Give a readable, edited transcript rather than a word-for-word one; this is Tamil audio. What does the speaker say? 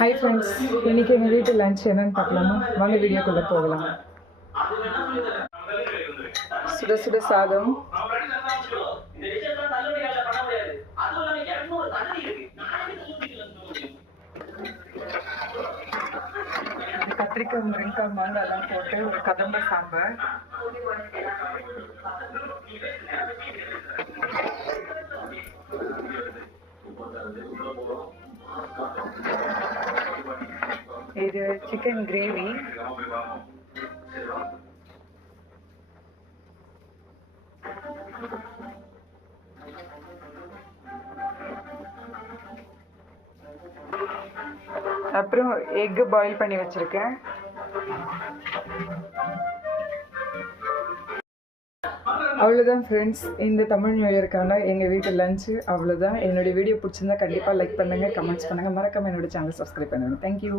ஹாய் ஃப்ரெண்ட்ஸ், இன்றைக்கி எங்கள் வீட்டு லன்ச் என்னென்னு பார்க்கலாமா? வாங்க வீடியோக்குள்ளே போகலாம். சுட சுட சாதம், கத்திரிக்காய், முருங்கைக்காய், மாங்காய்லாம் போட்டு ஒரு கதம்ப சாம்பார், இது சிக்கன் கிரேவி, அப்புறம் எக்கு பாயில் பண்ணி வச்சுருக்கேன். அவ்வளோதான் ஃப்ரெண்ட்ஸ், இந்த தமிழ் நியூ இயருக்கான எங்கள் வீட்டு லஞ்சு அவ்வளோதான். என்னுடைய வீடியோ பிடிச்சிருந்தா கண்டிப்பாக லைக் பண்ணுங்கள், கமெண்ட்ஸ் பண்ணுங்கள், மறக்காமல் என்னோடய சேனல் சப்ஸ்கிரைப் பண்ணுங்கள். தேங்க்யூ.